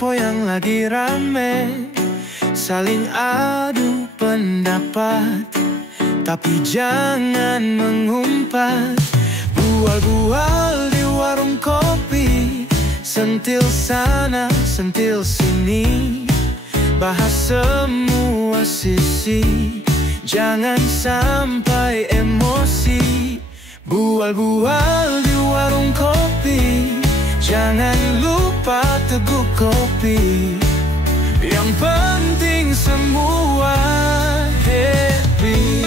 info yang lagi rame, saling adu pendapat, tapi jangan mengumpat. Bual-bual di warung kopi, sentil sana, sentil sini, bahas semua sisi, jangan sampai emosi. Bual-bual di warung kopi, jangan lupa teguk kopi. Yang penting semua happy.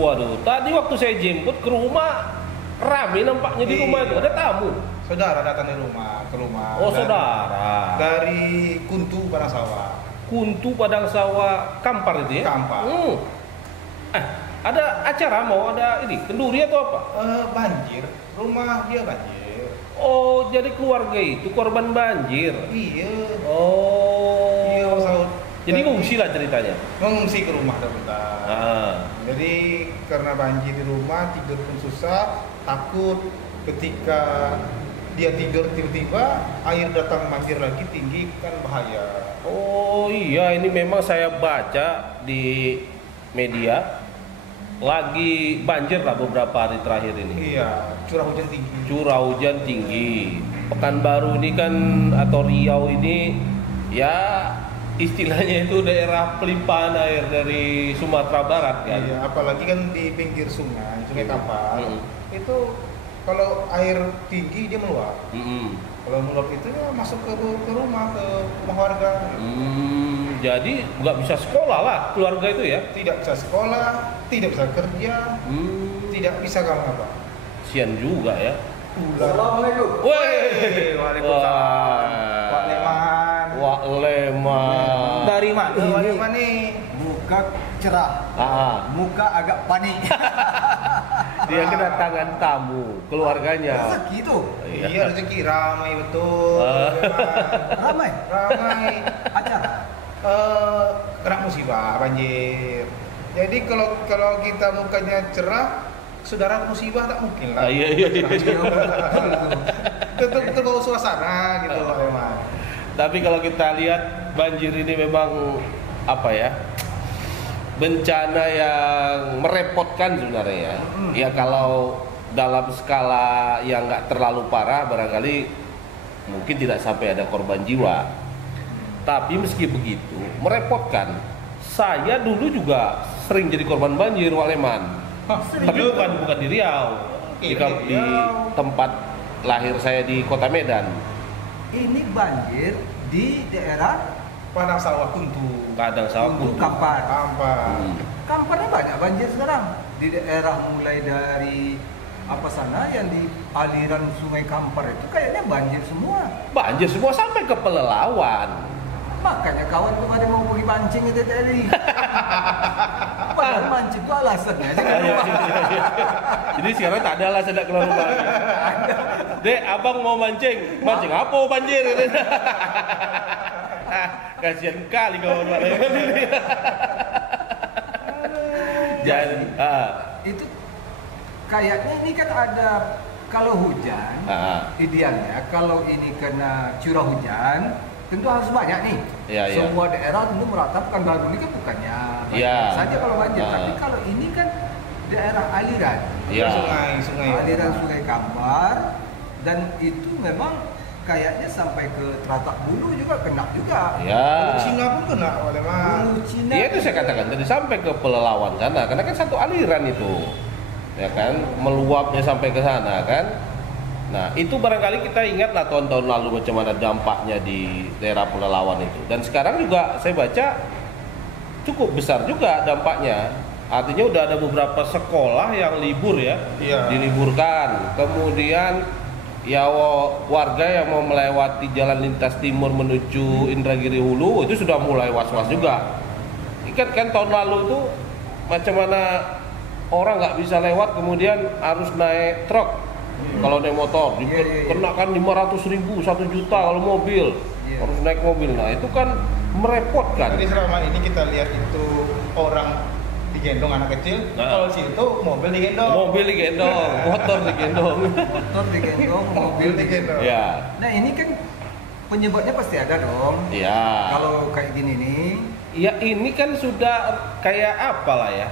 Waduh, tadi waktu saya jemput ke rumah, rame nampaknya di rumah itu, ada tamu. Saudara datang ke rumah. Oh, saudara. Dari Kuntu Padang Sawah. Kuntu Padang Sawah, Kampar itu ya? Kampar. Ada acara mau ada ini, kenduri atau apa? Banjir, rumah dia banjir. Oh, jadi keluarga itu korban banjir. Iya. Oh. Iya, Saud. Jadi ngungsi lah ceritanya. Mengungsi ke rumah bentar. Jadi karena banjir di rumah, tidur pun susah, takut ketika dia tidur tiba-tiba air datang banjir lagi tinggi, kan bahaya. Oh iya, ini memang saya baca di media lagi banjir lah beberapa hari terakhir ini. Iya, curah hujan tinggi. Curah hujan tinggi. Pekanbaru ini kan atau Riau ini ya istilahnya itu daerah pelimpahan air dari Sumatera Barat kan. Iya, apalagi kan di pinggir sungai Kampar. Itu kalau air tinggi dia meluap. Kalau meluap itu ya masuk ke rumah warga. Jadi nggak bisa sekolah lah keluarga itu ya? Tidak bisa sekolah, tidak bisa kerja, tidak bisa apa. Sian juga ya. Assalamualaikum. Waalaikumsalam. Pak Leman. Wak Leman. Dari mana? Wak Leman nih. Muka cerah, muka agak panik. Dia kedatangan tamu keluarganya. Rezeki itu. Iya, rezeki ramai betul. Ramai. Acara. Kena musibah banjir. Jadi kalau kita mukanya cerah, saudara musibah tak mungkin lah. Iya. Tetap terbawa suasana gitu memang. Tapi kalau kita lihat banjir ini memang apa ya? Bencana yang merepotkan sebenarnya ya. Ya kalau dalam skala yang nggak terlalu parah barangkali mungkin tidak sampai ada korban jiwa. Tapi meski begitu merepotkan. Saya dulu juga sering jadi korban banjir, Wak Leman. Tapi bukan di Riau. Di tempat lahir saya di Kota Medan. Ini banjir di daerah Padang Sawah Kuntu. Kampar. Kampar ini banyak banjir sekarang di daerah mulai dari apa sana yang di aliran Sungai Kampar itu kayaknya banjir semua. Banjir semua sampai ke Pelelawan. Makanya kawan kemarin mau pergi mancing itu tadi. Padahal mancing itu alasannya. Jadi sekarang tak ada alasan nak keluar rumah. Dek, abang mau mancing. Mancing apa banjir? Kasihan kali kau buat ini. Jadi, itu kayaknya ini kan ada kalau hujan, idealnya kalau ini kena curah hujan, tentu harus banyak nih. Semua daerah tentu meratapkan. Baru ini kan bukannya banjir saja kalau banjir, tapi kalau ini kan daerah aliran, sungai aliran Sungai Kampar, dan itu memang kayaknya sampai ke Teratak Bulu juga kena juga. Ya. Cina pun kena oleh Mas. Cina. Iya itu saya katakan tadi sampai ke Pelelawan sana, karena kan satu aliran itu, ya kan, meluapnya sampai ke sana kan. Nah itu barangkali kita ingat lah tahun-tahun lalu macam mana dampaknya di daerah Pelelawan itu. Dan sekarang juga saya baca cukup besar juga dampaknya. Artinya udah ada beberapa sekolah yang libur ya, diliburkan. Kemudian ya warga yang mau melewati jalan lintas timur menuju Indragiri Hulu itu sudah mulai was-was juga. Kan tahun lalu tuh macam mana orang nggak bisa lewat, kemudian harus naik truk kalau naik motor, kenakan 500.000, 1 juta kalau mobil, harus naik mobil. Nah itu kan merepotkan. Jadi selama ini kita lihat itu orang digendong anak kecil, kalau situ mobil digendong. Mobil digendong, motor digendong. Motor digendong, mobil digendong. Ya. Nah ini kan penyebabnya pasti ada dong. Iya. Kalau kayak gini nih. Ya ini kan sudah kayak apa lah ya,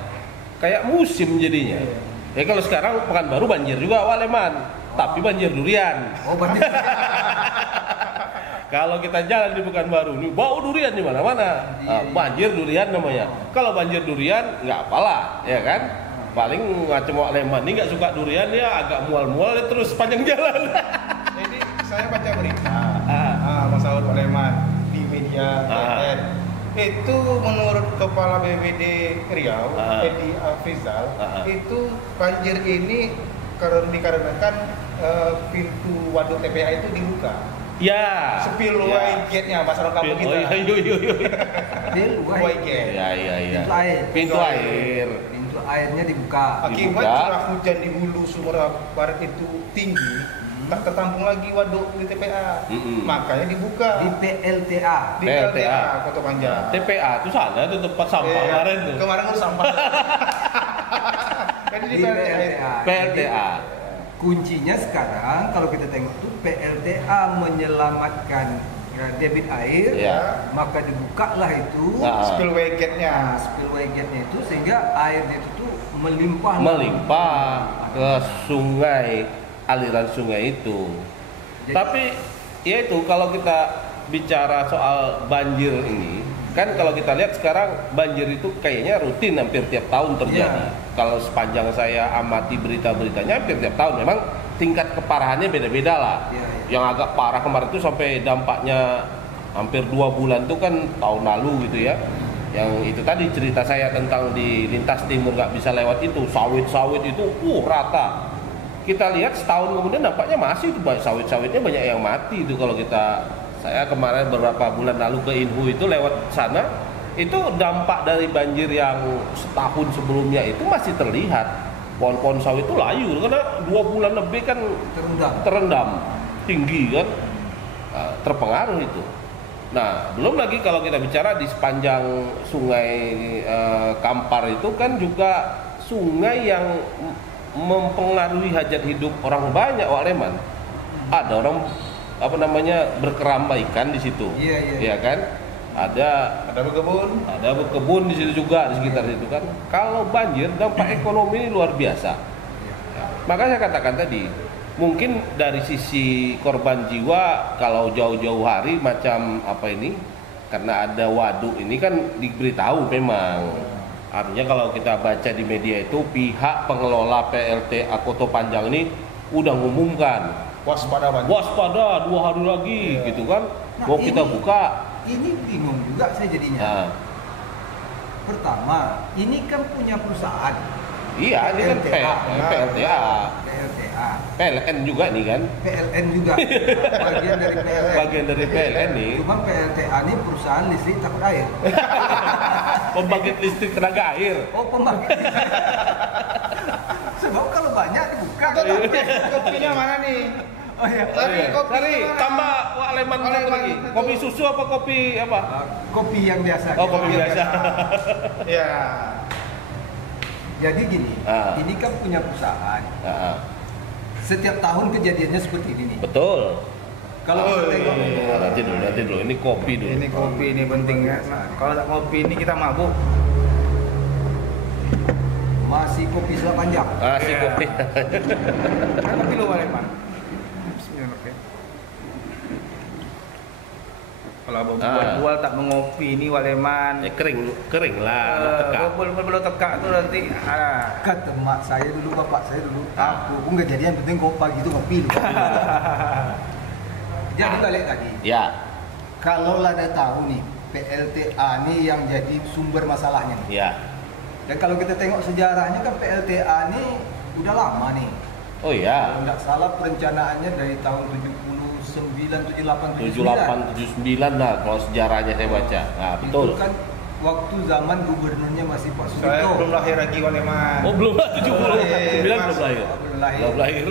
kayak musim jadinya. Ya kalau sekarang Pekanbaru banjir juga Waleman, tapi banjir durian. Oh banjir. Kalau kita jalan di Pekanbaru, nih bau durian di mana-mana. Banjir durian namanya. Kalau banjir durian nggak apalah, ya kan? Paling macam Waleman ini nggak suka durian, dia agak mual-mual terus sepanjang jalan. Jadi saya baca berita masalah Waleman di media itu menurut Kepala BPD Riau, Edi Afrizal, itu banjir ini dikarenakan pintu waduk TPA itu dibuka. Ya. Spillway gate-nya bahasa orang kampung kita. Spillway gate. Iya. Pintu air. Pintu airnya dibuka. Akibat curah hujan di hulu Sumatera Barat itu tinggi, tak tertampung lagi waduk di TPA. Makanya dibuka di PLTA. Di PLTA Kota Banjar. TPA itu sana tuh tempat sampah kemarin tuh. Kemarin ngurus sampah. Jadi di PLTA. PLTA. Kuncinya sekarang kalau kita tengok tuh PLTA menyelamatkan debit air, maka dibukalah itu spillway gate-nya. Spillway gate-nya itu sehingga airnya itu tuh melimpah ke sungai, aliran sungai itu. Jadi, tapi ya itu kalau kita bicara soal banjir ini, kan kalau kita lihat sekarang banjir itu kayaknya rutin hampir tiap tahun terjadi. Kalau sepanjang saya amati berita-beritanya hampir tiap tahun memang tingkat keparahannya beda-beda lah. Yang agak parah kemarin itu sampai dampaknya hampir 2 bulan itu kan tahun lalu gitu ya. Yang itu tadi cerita saya tentang di lintas timur nggak bisa lewat itu, sawit-sawit itu rata. Kita lihat setahun kemudian dampaknya masih itu, sawit-sawitnya banyak yang mati itu. Kalau saya kemarin beberapa bulan lalu ke Inhu itu lewat sana, itu dampak dari banjir yang setahun sebelumnya itu masih terlihat. Pohon-pohon sawit itu layu karena 2 bulan lebih kan terendam tinggi kan, terpengaruh itu. Nah belum lagi kalau kita bicara di sepanjang sungai Kampar itu kan juga sungai yang mempengaruhi hajat hidup orang banyak Waleman. Ada orang berkeramba ikan di situ, ya kan? Ada berkebun di situ juga di sekitar situ kan. Kalau banjir dampak ekonomi ini luar biasa. Maka saya katakan tadi, mungkin dari sisi korban jiwa kalau jauh-jauh hari macam apa ini, karena ada waduk ini kan diberitahu memang. Artinya kalau kita baca di media itu pihak pengelola PLTA Koto Panjang ini udah ngumumkan waspada 2 hari lagi gitu kan. Mau kita buka. Ini bingung juga saya jadinya. Pertama, ini kan punya perusahaan. Iya, ini kan PLTA. PLN juga nih kan. PLN juga. Bagian dari PLN nih. Cuma PLTA ini perusahaan listrik takut air. Pembangkit listrik tenaga air. Oh, pembangkit listrik. Sebab kalau banyak dibuka. Kopinya mana nih? Oh iya. Cari tambah Waleman lagi. Kopi susu apa kopi apa? Kopi yang biasa. Oh, kopi biasa. Ya. Jadi gini, ini kan punya perusahaan. Setiap tahun kejadiannya seperti ini nih. Betul. Kalau tengok nanti dulu. Ini kopi dulu. Ini kopi ini penting ya. Kalau tak kopi ini kita mabuk. Masih kopi Selat Panjang. Masih kopi. Kopi lu Waleman. Kalau buat tak mengopi ini waleman. Kering lah. Belum tekak tuh nanti. Kata mak saya dulu, bapak saya dulu. Aku pun nggak jadian penting kau pagi itu ngopi dulu. Jadi balik lagi. Ya. Kalau ada tahu nih PLTA nih yang jadi sumber masalahnya. Ya. Dan kalau kita tengok sejarahnya kan PLTA nih udah lama nih. Oh iya. Kalau nggak salah perencanaannya dari tahun 79, 78, 79 lah kalau sejarahnya saya baca. Nah, betul. Itu kan waktu zaman gubernurnya masih Pak Suryapalo. Saya belum lahir lagi waleman. Oh belum, 79 belum lahir. Belum lahir.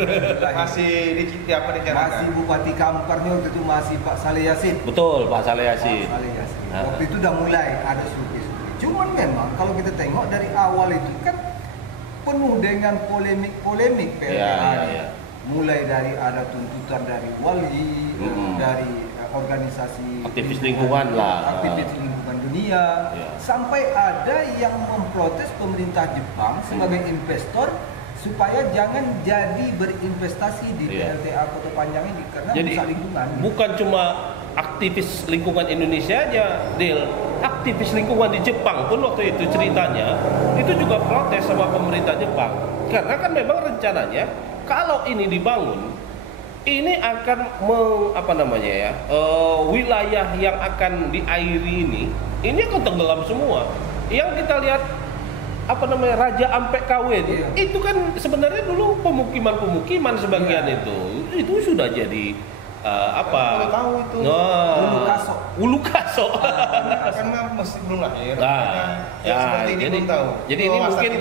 Masih direncanakan. Masih Bupati Kamparnya waktu itu masih Pak Saleh Yasin. Betul, Pak Saleh Yasin. Waktu itu udah mulai ada survei-survei. Cuman memang kalau kita tengok dari awal itu kan penuh dengan polemik PLTA. Mulai dari ada tuntutan dari wali, dari organisasi aktivis lingkungan lah, aktivis lingkungan dunia, sampai ada yang memprotes pemerintah Jepang sebagai investor supaya jangan jadi berinvestasi di PLTA Kota Panjang ini karena merusak lingkungan. Bukan cuma aktivis lingkungan Indonesia aja, Del. Aktivis lingkungan di Jepang pun waktu itu ceritanya itu juga protes sama pemerintah Jepang karena kan memang rencananya kalau ini dibangun ini akan wilayah yang akan diairi ini akan tenggelam semua. Yang kita lihat Raja Ampek KW itu kan sebenarnya dulu pemukiman sebagian itu sudah jadi tahu itu Ulu Kaso karena masih belum lahir. Seperti ini belum tahu. Jadi ini mungkin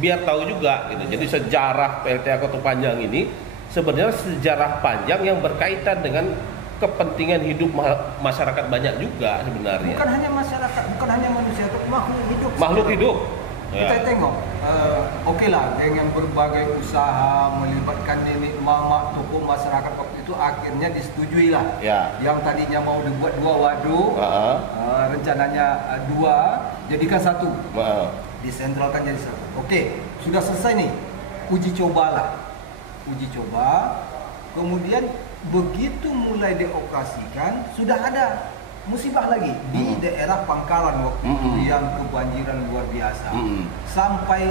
biar tahu juga gitu. Jadi sejarah PLTA Kota Panjang ini sebenarnya sejarah panjang yang berkaitan dengan kepentingan hidup masyarakat banyak juga sebenarnya. Bukan hanya masyarakat, bukan hanya manusia, itu makhluk hidup. Kita tengok, oke lah dengan berbagai usaha melibatkan nenek mama tokoh masyarakat waktu itu akhirnya disetujui lah. Yang tadinya mau dibuat 2 waduk, rencananya 2 jadikan 1, disentralkan jadi 1. Oke, sudah selesai nih, uji coba, kemudian begitu mulai dioperasikan sudah ada musibah lagi di daerah Pangkalan waktu itu yang kebanjiran luar biasa, sampai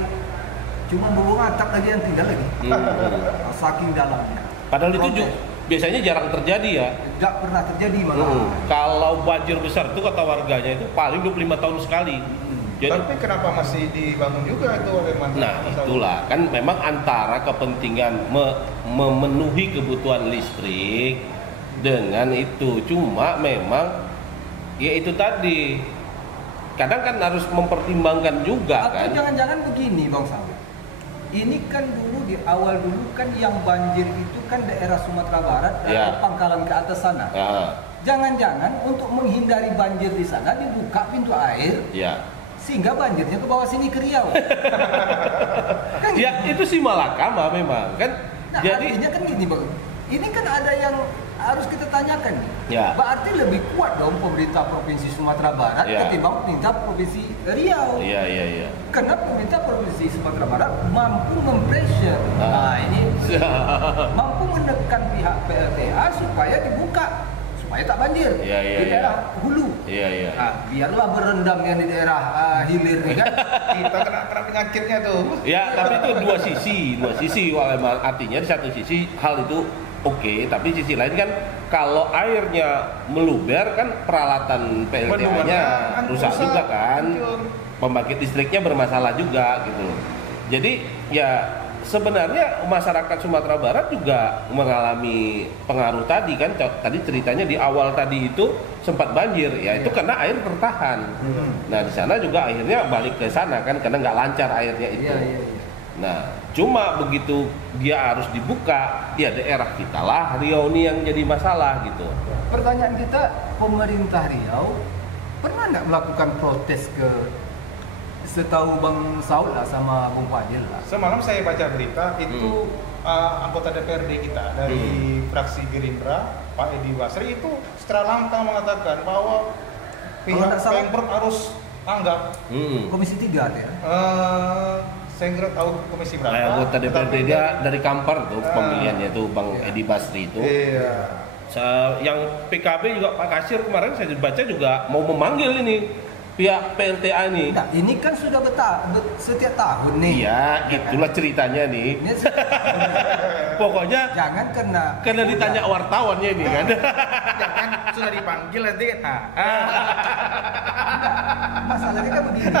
cuma bawang atap lagi yang tinggal lagi, saking dalamnya. Padahal itu biasanya jarang terjadi ya. Nggak pernah terjadi malah. Kalau banjir besar itu kata warganya itu paling 25 tahun sekali. Jadi, tapi kenapa masih dibangun juga itu oleh Nah itulah kan memang antara kepentingan memenuhi kebutuhan listrik dengan itu, cuma memang ya itu tadi kadang kan harus mempertimbangkan juga. Atau jangan-jangan begini Bang Sam, ini kan dulu di awal dulu kan yang banjir itu kan daerah Sumatera Barat dan Pangkalan ke atas sana. Jangan-jangan untuk menghindari banjir di sana dibuka pintu air, sehingga banjirnya ke bawah sini ke Riau. Kan ya itu sih malakama memang kan. Nah, jadi artinya kan gini Bang, ini kan ada yang harus kita tanyakan nih. Berarti lebih kuat dong pemerintah Provinsi Sumatera Barat ketimbang pemerintah Provinsi Riau. Karena pemerintah Provinsi Sumatera Barat mampu mempressure. Ini mampu menekan pihak PLTA supaya dibuka, supaya tak banjir di daerah hulu. Biarlah berendam yang di daerah hilir nih kan. Kita kena penyakitnya tuh. Tapi itu dua sisi. Artinya di satu sisi hal itu oke, tapi sisi lain kan kalau airnya meluber kan peralatan PLTA-nya rusak juga kan. Pembangkit listriknya bermasalah juga gitu. Jadi ya sebenarnya masyarakat Sumatera Barat juga mengalami pengaruh tadi kan. Tadi ceritanya di awal tadi itu sempat banjir itu karena air tertahan. Nah di sana juga akhirnya balik ke sana kan karena nggak lancar airnya itu. Nah cuma begitu dia harus dibuka, ya daerah kita lah Riau ini yang jadi masalah gitu. Pertanyaan kita, pemerintah Riau pernah nggak melakukan protes ke, setahu Bang Saud lah sama Bung Fadil lah. Semalam saya baca berita itu anggota DPRD kita dari fraksi Gerindra, Pak Edi Basri itu secara lantang mengatakan bahwa pihak Pemprov harus tanggap. Komisi 3 ya. Saya nggak tahu komisi berapa. Anggota DPRD dia dari Kampar tuh pemilihannya tuh Bang Edi Basri itu. Yang PKB juga Pak Kasir kemarin saya baca juga mau memanggil ini pihak PLTA ini. Nah, ini kan sudah setiap tahun nih. Iya, itulah ceritanya nih. Pokoknya jangan kena ditanya wartawannya ini kan. Jangan sudah dipanggil nanti. Masalahnya kan begini.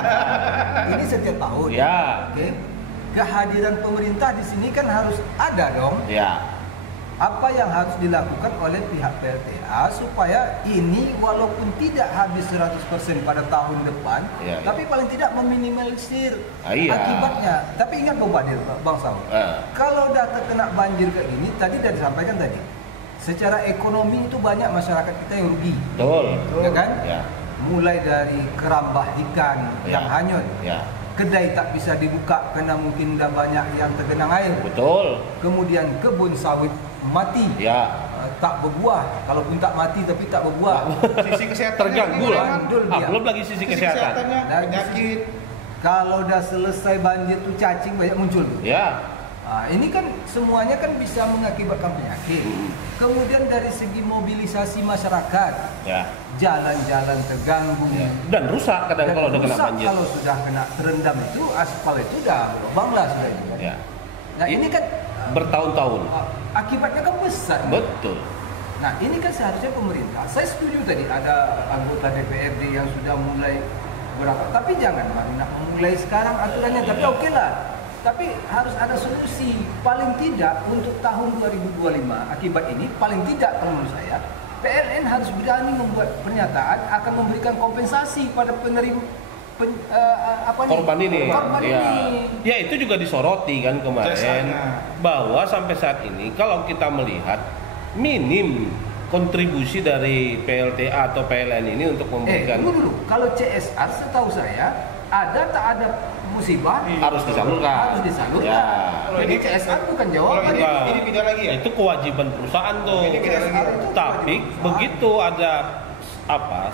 Ini setiap tahun. Ya. Oke. Kehadiran pemerintah di sini kan harus ada dong. Ya. Apa yang harus dilakukan oleh pihak PLTA supaya ini walaupun tidak habis 100% pada tahun depan, tapi paling tidak meminimalisir akibatnya. Tapi ingat Bang Saud, kalau udah terkena banjir kayak gini, tadi sudah disampaikan tadi, secara ekonomi itu banyak masyarakat kita yang rugi. Betul. Ya kan? Ya. Mulai dari kerambah ikan yang hanyut. Ya. Kedai tak bisa dibuka karena mungkin udah banyak yang tergenang air. Betul. Kemudian kebun sawit mati. Ya. Tak berbuah. Kalaupun tak mati tapi tak berbuah. Sisi kesehatan terganggu lah. Belum lagi sisi kesehatan. Penyakit. Kalau udah selesai banjir tuh cacing banyak muncul tuh. Ya. Ini kan semuanya kan bisa mengakibatkan penyakit. Kemudian dari segi mobilisasi masyarakat, jalan-jalan terganggu dan rusak kadang kalau udah kena banjir. Kalau sudah kena terendam itu aspal itu udah berlubang lah sudah itu kan. Ya. Nah ini kan bertahun-tahun. Akibatnya kan besar. Betul. Nah ini kan seharusnya pemerintah. Saya setuju tadi ada anggota DPRD yang sudah mulai berapa. Tapi jangan nak memulai sekarang aturannya. Tapi oke lah. Tapi harus ada solusi. Paling tidak untuk tahun 2025 akibat ini paling tidak menurut saya PLN harus berani membuat pernyataan akan memberikan kompensasi pada penerima korban ini. Ya itu juga disoroti kan kemarin bahwa sampai saat ini kalau kita melihat minim kontribusi dari PLTA atau PLN ini untuk memberikan. Dulu kalau CSR setahu saya tak ada musibah harus disalurkan. Ya. Jadi CSR bukan jawaban. Ini beda lagi ya. Itu kewajiban perusahaan tuh. Tapi begitu ada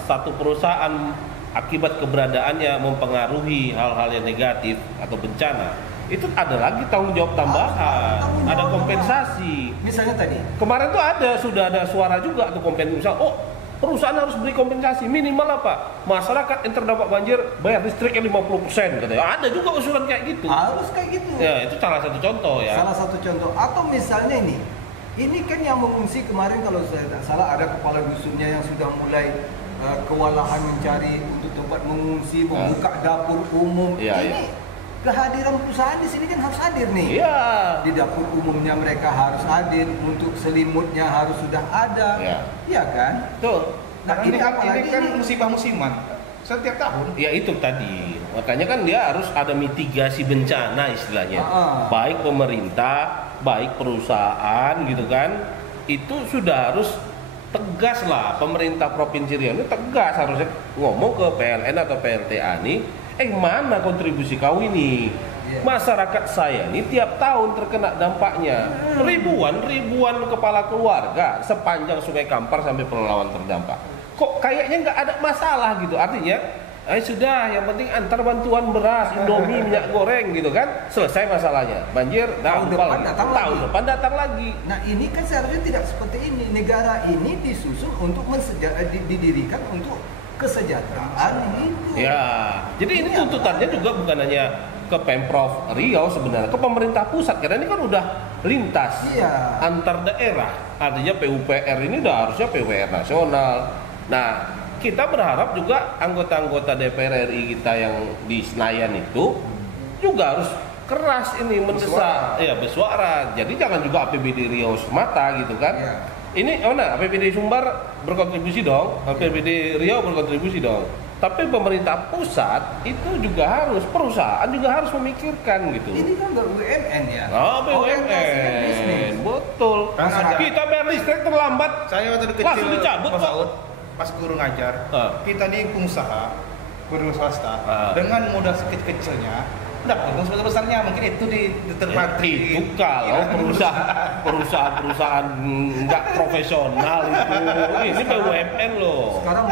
satu perusahaan akibat keberadaannya mempengaruhi hal-hal yang negatif atau bencana, itu ada lagi tanggung jawab tambahan, ada kompensasi. Misalnya tadi kemarin tuh sudah ada suara juga tuh kompensasi. Perusahaan harus beri kompensasi minimal masyarakat yang terdampak banjir bayar listriknya 50% katanya. Ada juga usulan kayak gitu. Harus kayak gitu. Ya itu salah satu contoh ya. Salah satu contoh. Atau misalnya ini kan yang mengungsi kemarin kalau saya tidak salah ada kepala dusunnya yang sudah mulai kewalahan mencari untuk tempat mengungsi, membuka dapur umum. Ini kehadiran perusahaan di sini kan harus hadir nih. Iya. Di dapur umumnya mereka harus hadir, untuk selimutnya harus sudah ada. Iya kan? Betul. Nah, ini kan musibah musiman setiap tahun. Ya itu tadi. Makanya kan dia harus ada mitigasi bencana istilahnya. Baik pemerintah, baik perusahaan gitu kan. Itu sudah harus tegas lah, pemerintah Provinsi Riau ini tegas harusnya ngomong ke PLN atau PLTA nih, mana kontribusi kau ini? Masyarakat saya ini tiap tahun terkena dampaknya. Ribuan kepala keluarga sepanjang Sungai Kampar sampai Pelalawan terdampak. Kok kayaknya nggak ada masalah gitu? Artinya, sudah yang penting antar bantuan beras, Indomie, minyak goreng gitu kan, selesai masalahnya. Banjir tahun depan datang lagi. Nah ini kan seharusnya tidak seperti ini. Negara ini disusun untuk didirikan untuk kesejahteraan itu. Ya, jadi ini tuntutannya juga bukan hanya ke Pemprov Riau sebenarnya, ke pemerintah pusat karena ini kan udah lintas antar daerah. Artinya PUPR ini udah harusnya PUPR nasional. Nah, kita berharap juga anggota-anggota DPR RI kita yang di Senayan itu juga harus keras ini mendesak, bersuara. Jadi jangan juga APBD Riau semata gitu kan. Ini APBD Sumbar berkontribusi dong, APBD Riau berkontribusi dong. Tapi pemerintah pusat itu juga harus, perusahaan juga harus memikirkan gitu. Ini kan BUMN ya. BUMN, betul. Kita bayar listrik terlambat, saya waktu kecil langsung dicabut kok. Pas guru ngajar, kita di pengusaha, guru swasta, dengan modal sekecil-kecilnya dapat untung sebesar-besarnya, mungkin itu diterpati. Itu kalau perusahaan nggak profesional itu. Ini BUMN loh. Sekarang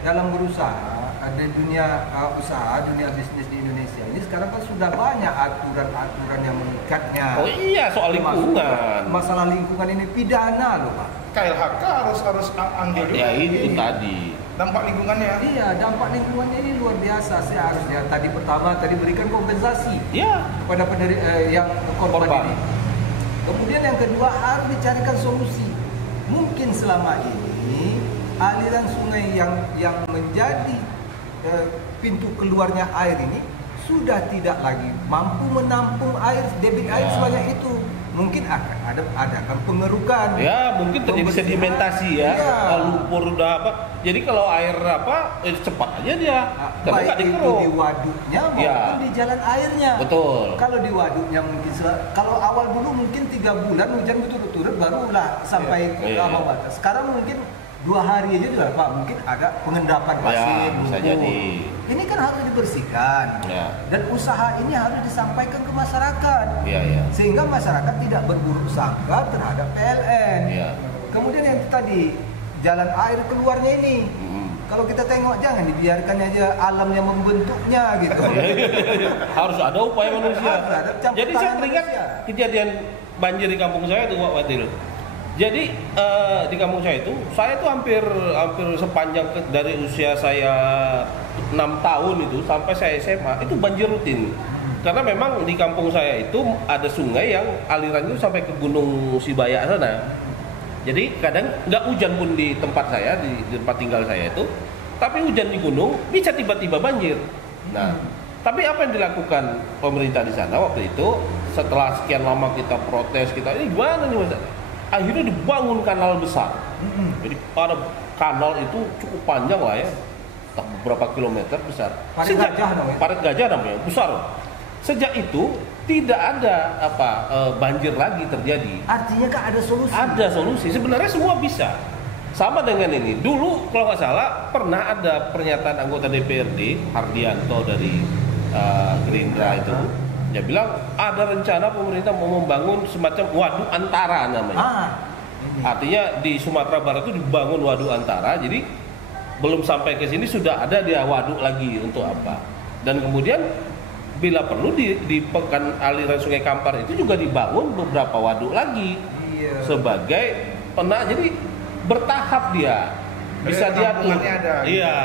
dalam berusaha ada dunia usaha, dunia bisnis di Indonesia ini sekarang kan sudah banyak aturan-aturan yang mengikatnya. Oh iya, soal lingkungan. Masalah lingkungan ini pidana loh Pak. KLHK harus ambil juga. Ya itu tadi. Dampak lingkungannya. Iya, dampak lingkungannya ini luar biasa. Seharusnya tadi berikan kompensasi kepada yang korban ini. Kemudian yang kedua harus dicarikan solusi. Mungkin selama ini aliran sungai yang menjadi pintu keluarnya air ini sudah tidak lagi mampu menampung debit air sebanyak itu. Mungkin akan adakan pengerukan. Ya, mungkin terjadi sedimentasi ya. Lumpur udah apa. Jadi kalau air cepat aja dia. Baik itu di waduknya maupun di jalan airnya. Betul. Kalau di waduknya mungkin kalau awal dulu mungkin 3 bulan hujan berturut-turut barulah sampai ke ambang batas. Sekarang mungkin 2 hari aja juga Pak, mungkin ada pengendapan pasir. Bisa jadi. Ini kan harus dibersihkan. Dan usaha ini harus disampaikan ke masyarakat. Sehingga masyarakat tidak berburuk sangka terhadap PLN. Kemudian yang tadi jalan air keluarnya ini. Kalau kita tengok jangan dibiarkan aja alamnya membentuknya gitu. Harus ada upaya manusia. Jadi saya teringat kejadian banjir di kampung saya itu Pak Wadil. Jadi di kampung saya itu hampir sepanjang dari usia saya 6 tahun itu sampai saya SMA itu banjir rutin. Karena memang di kampung saya itu ada sungai yang alirannya sampai ke Gunung Sibaya sana. Jadi kadang nggak hujan pun di tempat saya, di tempat tinggal saya itu, tapi hujan di gunung bisa tiba-tiba banjir. Nah, tapi apa yang dilakukan pemerintah di sana waktu itu setelah sekian lama kita protes ini gimana nih Mas? Akhirnya dibangun kanal besar. Jadi pada kanal itu cukup panjang lah ya, beberapa kilometer besar. Parit Gajah namanya, besar. Sejak itu tidak ada banjir lagi terjadi. Artinya kan ada solusi. Ada solusi. Sebenarnya semua bisa. Sama dengan ini. Dulu kalau nggak salah pernah ada pernyataan anggota DPRD Hardianto dari Gerindra itu. Dia bilang ada rencana pemerintah mau membangun semacam waduk antara namanya. Artinya di Sumatera Barat itu dibangun waduk antara. Jadi belum sampai ke sini sudah ada dia waduk lagi untuk apa. Dan kemudian bila perlu di pekan aliran Sungai Kampar itu juga dibangun beberapa waduk lagi sebagai jadi bertahap dia bisa diatur. Iya.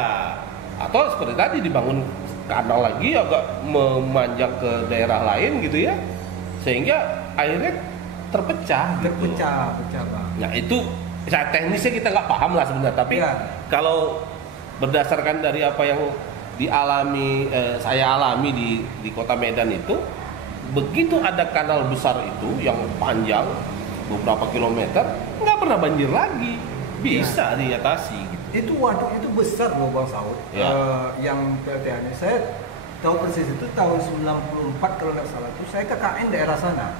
Atau seperti tadi dibangun kanal lagi agak memanjang ke daerah lain gitu ya, sehingga akhirnya terpecah Pak. Nah itu teknisnya kita nggak paham lah sebenarnya, tapi kalau berdasarkan dari apa yang saya alami di kota Medan itu, begitu ada kanal besar itu yang panjang beberapa kilometer nggak pernah banjir lagi, bisa diatasi. Itu waduk itu besar loh Bang Saud. Yang PLTA-nya saya tahu persis itu tahun 94 kalau nggak salah itu saya KKN daerah sana.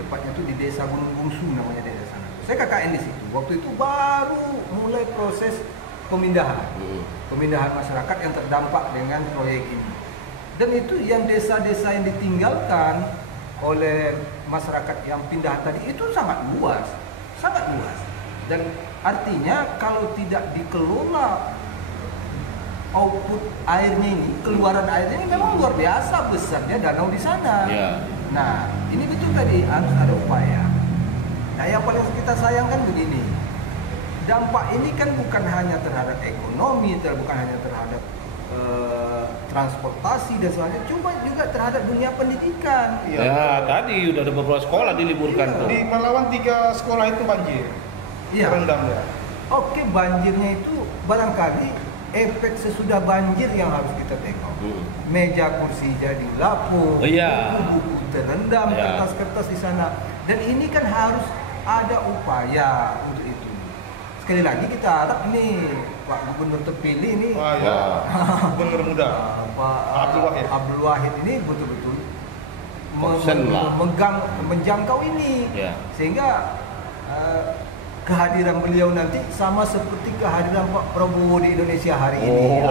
Tepatnya itu di Desa Gunung Bungsu namanya daerah sana. Saya KKN di situ. Waktu itu baru mulai proses pemindahan masyarakat yang terdampak dengan proyek ini. Dan itu yang desa-desa yang ditinggalkan oleh masyarakat yang pindah tadi itu sangat luas. Dan artinya kalau tidak dikelola output airnya ini, keluaran airnya ini memang luar biasa besarnya danau di sana. Nah, ini betul tadi harus ada upaya. Nah, yang paling kita sayangkan begini, dampak ini kan bukan hanya terhadap ekonomi, bukan hanya terhadap transportasi dan sebagainya, cuma juga terhadap dunia pendidikan. Tadi udah ada beberapa sekolah diliburkan tuh. Di Palawan 3 sekolah itu banjir. Rendam ya. Oke, banjirnya itu barangkali efek sesudah banjir yang harus kita tengok. Meja kursi jadi lapuk, buku terendam, kertas-kertas di sana. Dan ini kan harus ada upaya untuk itu. Sekali lagi kita harap ini Pak Gubernur terpilih ini, Gubernur muda Pak Abdul Wahid ini betul-betul menjangkau ini, sehingga kehadiran beliau nanti sama seperti kehadiran Pak Prabowo di Indonesia hari ini.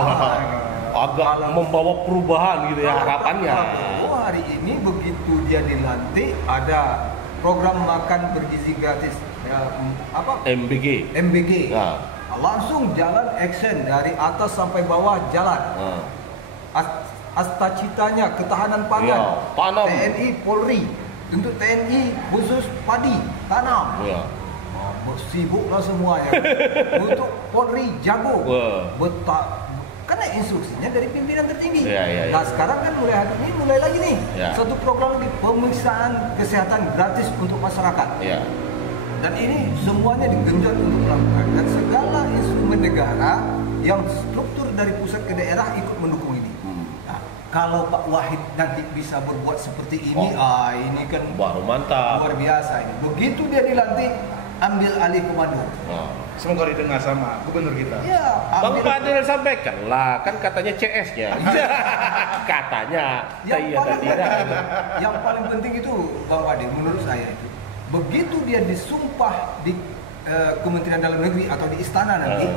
Agak membawa perubahan gitu ya harapannya. Pak Prabowo hari ini begitu dia dilantik ada program makan bergizi gratis MBG. Langsung jalan action dari atas sampai bawah jalan. Cita-citanya ketahanan pangan. Tanam. TNI Polri untuk TNI khusus padi tanam. Sibuklah semuanya. Untuk Polri jago. Karena instruksinya dari pimpinan tertinggi. Nah sekarang kan mulai hari ini mulai lagi nih satu program lagi, pemeriksaan kesehatan gratis untuk masyarakat. Dan ini semuanya digenjot untuk melakukan, dan segala instrumen negara yang struktur dari pusat ke daerah ikut mendukung ini. Nah, kalau Pak Wahid nanti bisa berbuat seperti ini, ini kan baru mantap, luar biasa ini. Begitu dia dilantik, ambil alih komando. Semoga didengar sama gubernur kita. Ya, Bang Fadil sampaikan lah, kan katanya CS-nya. Katanya. Yang paling penting itu Bang Fadil menurut saya itu, begitu dia disumpah di Kementerian Dalam Negeri atau di istana nanti,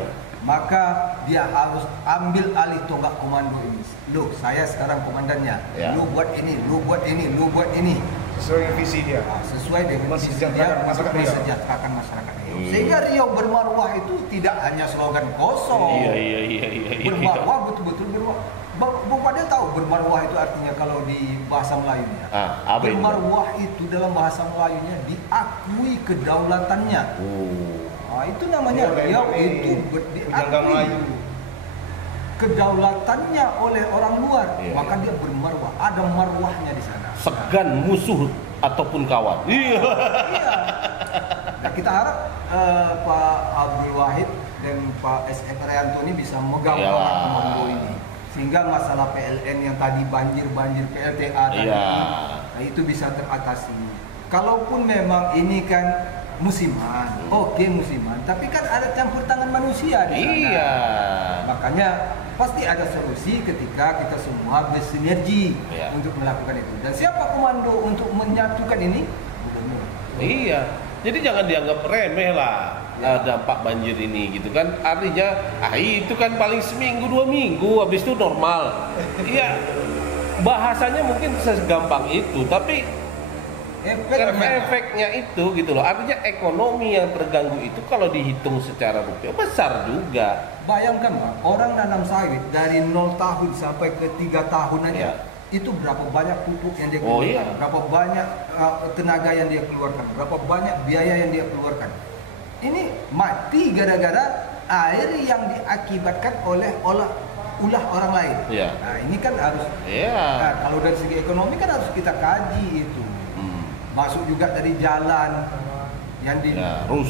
maka dia harus ambil alih tonggak komando ini. Loh, saya sekarang komandannya. Lu buat ini, lu buat ini, lu buat ini. Sesuai dengan visi dia. Sesuai dengan visi dia untuk mesejahterakan masyarakat Riau. Sehingga Riau bermarwah itu tidak hanya slogan kosong. Bermarwah betul-betul bermarwah. Bung Fadil tahu bermarwah itu artinya kalau di bahasa Melayunya. Bermarwah itu dalam bahasa Melayunya diakui kedaulatannya. Itu namanya Riau itu diakui kedaulatannya oleh orang luar, maka dia bermarwah, ada marwahnya di sana. Segan musuh ataupun kawan. Nah, kita harap Pak Abdul Wahid dan Pak S.M. Rianto ini bisa memegang komando ini, sehingga masalah PLN yang tadi banjir PLTA tadi itu bisa teratasi. Kalaupun memang ini kan musiman, musiman, tapi kan ada campur tangan manusia di sana. Makanya pasti ada solusi ketika kita semua bersinergi untuk melakukan itu. Dan siapa komando untuk menyatukan ini? Gubernur. Jadi jangan dianggap remeh lah dampak banjir ini gitu kan. Artinya itu kan paling seminggu 2 minggu, habis itu normal. Bahasanya mungkin segampang itu, tapi efeknya itu gitu loh. Artinya ekonomi yang terganggu itu kalau dihitung secara rupiah besar juga. Bayangkan Pak, orang nanam sawit dari 0 tahun sampai ke 3 tahun aja. Itu berapa banyak pupuk yang dia keluarkan, berapa banyak tenaga yang dia keluarkan, berapa banyak biaya yang dia keluarkan. Ini mati gara-gara air yang diakibatkan oleh ulah orang lain. Nah ini kan harus, kalau dari segi ekonomi kan harus kita kaji itu. Masuk juga dari jalan yang dibangun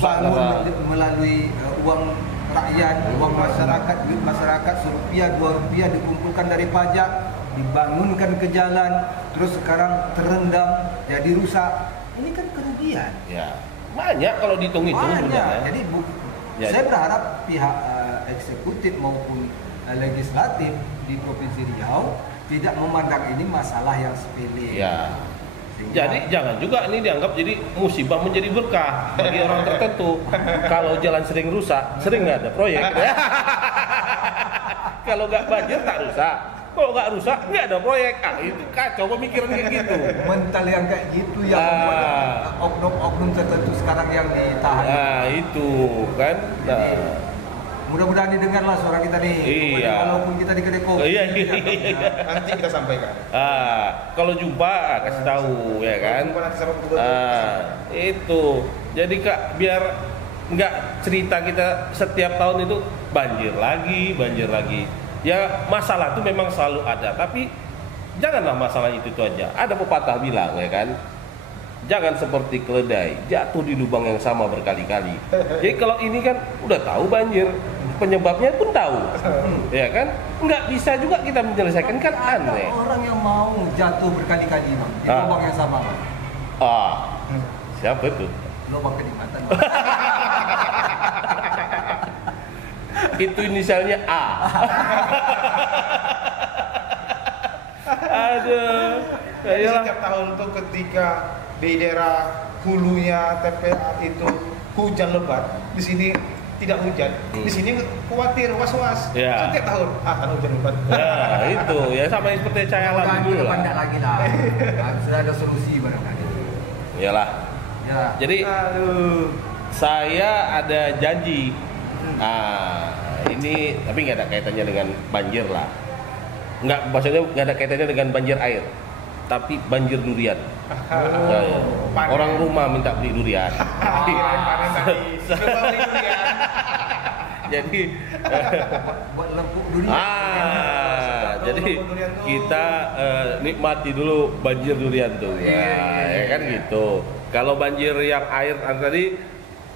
melalui uang rakyat, uang masyarakat, duit masyarakat, ₹1, ₹2 dikumpulkan dari pajak, dibangunkan ke jalan, terus sekarang terendam, jadi rusak. Ini kan kerugian. Banyak kalau dihitung-hitung sebenarnya. Jadi saya berharap pihak eksekutif maupun legislatif di Provinsi Riau tidak memandang ini masalah yang sepele. Jadi jangan juga ini dianggap jadi musibah menjadi berkah bagi orang tertentu. Kalau jalan sering rusak, sering nggak ada proyek. Kalau nggak banjir tak rusak, kalau nggak rusak nggak ada proyek. Itu kacau pemikiran kayak gitu. Mental yang kayak gitu yang membuat oknum-oknum tertentu sekarang yang ditahan. Itu kan. Mudah-mudahan didengarlah suara kita nih. Walaupun kita di Kedekop. Nanti kita sampaikan. Kalau jumpa kasih tahu ya kan. Itu. Jadi Kak, biar nggak cerita kita setiap tahun itu banjir lagi. Ya masalah itu memang selalu ada, tapi janganlah masalah itu aja. Ada pepatah bilang ya kan, jangan seperti keledai jatuh di lubang yang sama berkali-kali. Jadi kalau ini kan udah tahu banjir, penyebabnya pun tahu, ya kan? Nggak bisa juga kita menyelesaikan, kan aneh. Ada orang yang mau jatuh berkali-kali Bang, di lubang yang sama Bang. Siapa itu? Lubang kenikmatan. Itu inisialnya A. Aduh. Jadi setiap tahun tuh ketika di daerah hulunya TPA itu hujan lebat, di sini tidak hujan. Di sini khawatir, was-was. Setiap tahun akan hujan lebat. Itu ya sama seperti saya dulu lah. Lagi lah. Sudah ada solusi barangkali. Iyalah. Jadi saya ada janji. Ini tapi nggak ada kaitannya dengan banjir lah. Maksudnya nggak ada kaitannya dengan banjir air, tapi banjir durian. Orang rumah minta beli durian. Jadi buat lempuk durian. Jadi kita nikmati dulu banjir durian tuh. Ya kan gitu. Kalau banjir yang air tadi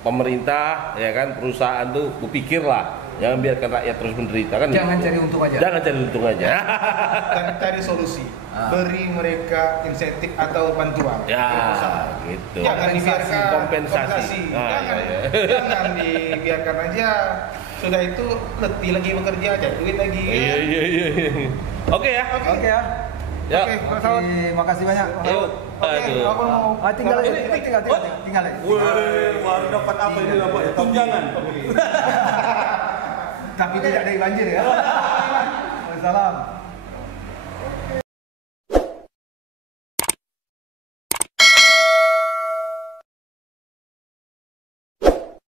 pemerintah ya kan perusahaan tuh berpikirlah. Jangan biarkan rakyat terus menderita kan. Jangan gitu. Cari untung aja. Jangan cari untung aja. Dan cari solusi. Beri mereka insentif atau bantuan. Ya, gitu. Jangan dibiarkan kompensasi. Jangan dibiarkan aja. Sudah itu letih lagi bekerja, cari duit lagi. Iya. Oke ya. Oke, makasih banyak. Yuk. Oke, aku mau tinggal aja. Baru dapat apa ini dapat tunjangan. Tapi tidak dari banjir ya. Salam.